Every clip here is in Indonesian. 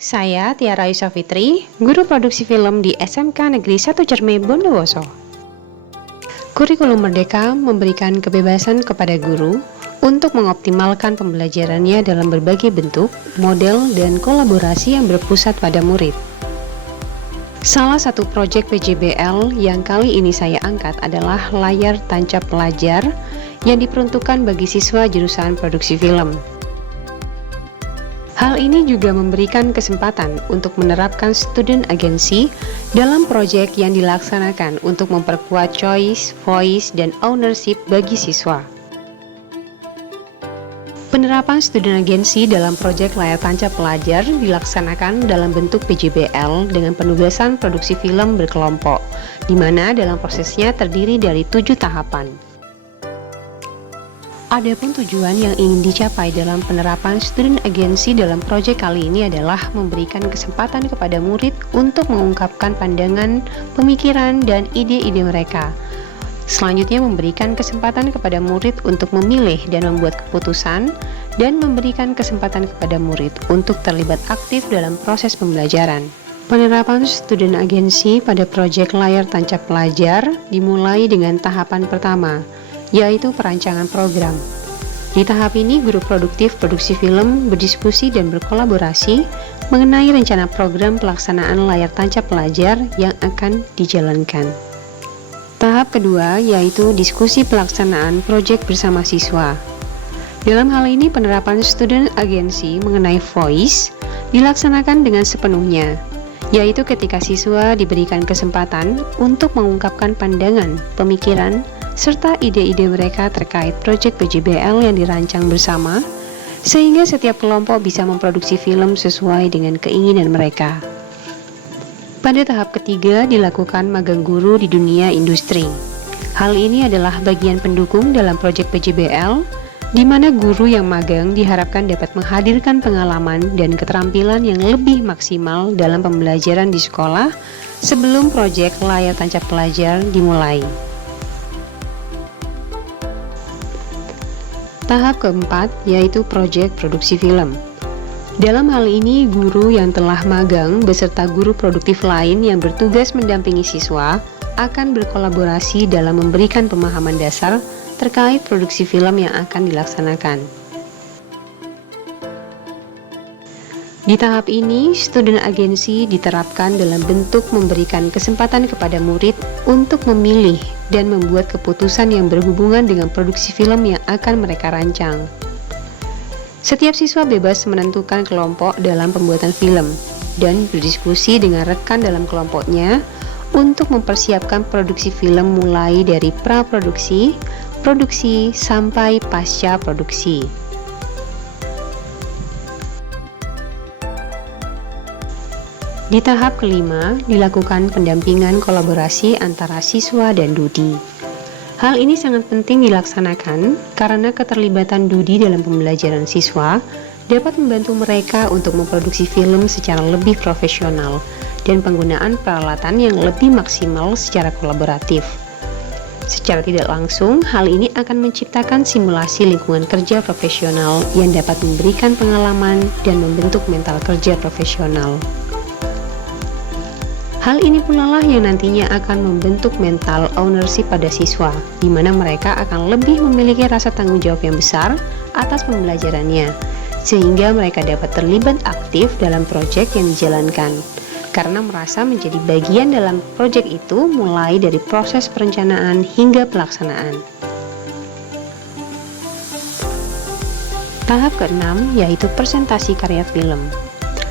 saya Tiara Yusafitri, guru produksi film di SMK Negeri 1 Cerme, Bondowoso. Kurikulum Merdeka memberikan kebebasan kepada guru untuk mengoptimalkan pembelajarannya dalam berbagai bentuk, model, dan kolaborasi yang berpusat pada murid. Salah satu proyek PJBL yang kali ini saya angkat adalah layar tancap pelajar yang diperuntukkan bagi siswa jurusan produksi film. Hal ini juga memberikan kesempatan untuk menerapkan student agency dalam proyek yang dilaksanakan untuk memperkuat choice, voice, dan ownership bagi siswa. Penerapan student agency dalam proyek layar tancap pelajar dilaksanakan dalam bentuk PJBL dengan penugasan produksi film berkelompok, di mana dalam prosesnya terdiri dari 7 tahapan. Adapun tujuan yang ingin dicapai dalam penerapan student agency dalam proyek kali ini adalah memberikan kesempatan kepada murid untuk mengungkapkan pandangan, pemikiran, dan ide-ide mereka. Selanjutnya memberikan kesempatan kepada murid untuk memilih dan membuat keputusan, dan memberikan kesempatan kepada murid untuk terlibat aktif dalam proses pembelajaran. Penerapan student agency pada proyek layar tancap pelajar dimulai dengan tahapan pertama, yaitu perancangan program. Di tahap ini, guru produktif produksi film berdiskusi dan berkolaborasi mengenai rencana program pelaksanaan layar tancap pelajar yang akan dijalankan. Tahap kedua yaitu diskusi pelaksanaan proyek bersama siswa. Dalam hal ini, penerapan student agency mengenai voice dilaksanakan dengan sepenuhnya, yaitu ketika siswa diberikan kesempatan untuk mengungkapkan pandangan, pemikiran, serta ide-ide mereka terkait proyek PJBL yang dirancang bersama, sehingga setiap kelompok bisa memproduksi film sesuai dengan keinginan mereka. Pada tahap ketiga dilakukan magang guru di dunia industri. Hal ini adalah bagian pendukung dalam proyek PJBL, di mana guru yang magang diharapkan dapat menghadirkan pengalaman dan keterampilan yang lebih maksimal dalam pembelajaran di sekolah sebelum proyek layar tancap pelajar dimulai. Tahap keempat yaitu proyek produksi film. Dalam hal ini, guru yang telah magang beserta guru produktif lain yang bertugas mendampingi siswa akan berkolaborasi dalam memberikan pemahaman dasar terkait produksi film yang akan dilaksanakan. Di tahap ini, student agency diterapkan dalam bentuk memberikan kesempatan kepada murid untuk memilih dan membuat keputusan yang berhubungan dengan produksi film yang akan mereka rancang. Setiap siswa bebas menentukan kelompok dalam pembuatan film dan berdiskusi dengan rekan dalam kelompoknya untuk mempersiapkan produksi film mulai dari praproduksi, produksi, sampai pasca produksi. Di tahap kelima, dilakukan pendampingan kolaborasi antara siswa dan Dudi. Hal ini sangat penting dilaksanakan karena keterlibatan Dudi dalam pembelajaran siswa dapat membantu mereka untuk memproduksi film secara lebih profesional dan penggunaan peralatan yang lebih maksimal secara kolaboratif. Secara tidak langsung, hal ini akan menciptakan simulasi lingkungan kerja profesional yang dapat memberikan pengalaman dan membentuk mental kerja profesional. Hal ini pula lah yang nantinya akan membentuk mental ownership pada siswa, di mana mereka akan lebih memiliki rasa tanggung jawab yang besar atas pembelajarannya, sehingga mereka dapat terlibat aktif dalam proyek yang dijalankan, karena merasa menjadi bagian dalam proyek itu mulai dari proses perencanaan hingga pelaksanaan. Tahap keenam yaitu presentasi karya film.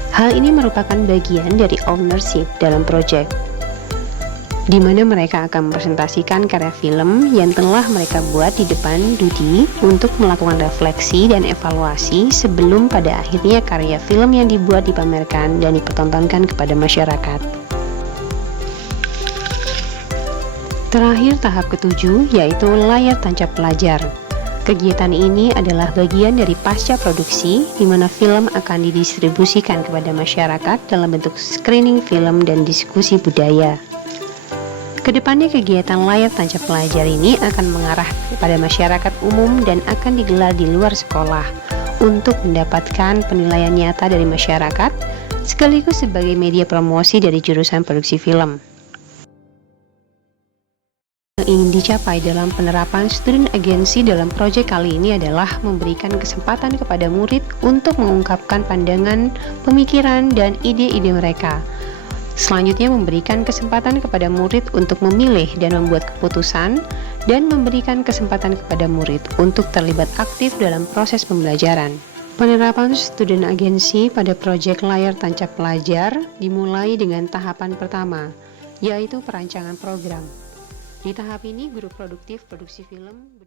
Hal ini merupakan bagian dari ownership dalam proyek, di mana mereka akan mempresentasikan karya film yang telah mereka buat di depan Dudi untuk melakukan refleksi dan evaluasi sebelum pada akhirnya karya film yang dibuat dipamerkan dan dipertontonkan kepada masyarakat. Terakhir, tahap ketujuh yaitu layar tancap pelajar. Kegiatan ini adalah bagian dari pasca produksi, di mana film akan didistribusikan kepada masyarakat dalam bentuk screening film dan diskusi budaya. Kedepannya, kegiatan layar tancap pelajar ini akan mengarah kepada masyarakat umum dan akan digelar di luar sekolah untuk mendapatkan penilaian nyata dari masyarakat, sekaligus sebagai media promosi dari jurusan produksi film. Yang ingin dicapai dalam penerapan student agency dalam proyek kali ini adalah memberikan kesempatan kepada murid untuk mengungkapkan pandangan, pemikiran, dan ide-ide mereka. Selanjutnya, memberikan kesempatan kepada murid untuk memilih dan membuat keputusan, dan memberikan kesempatan kepada murid untuk terlibat aktif dalam proses pembelajaran. Penerapan student agency pada proyek layar tancap pelajar dimulai dengan tahapan pertama, yaitu perancangan program. Di tahap ini, guru produktif produksi film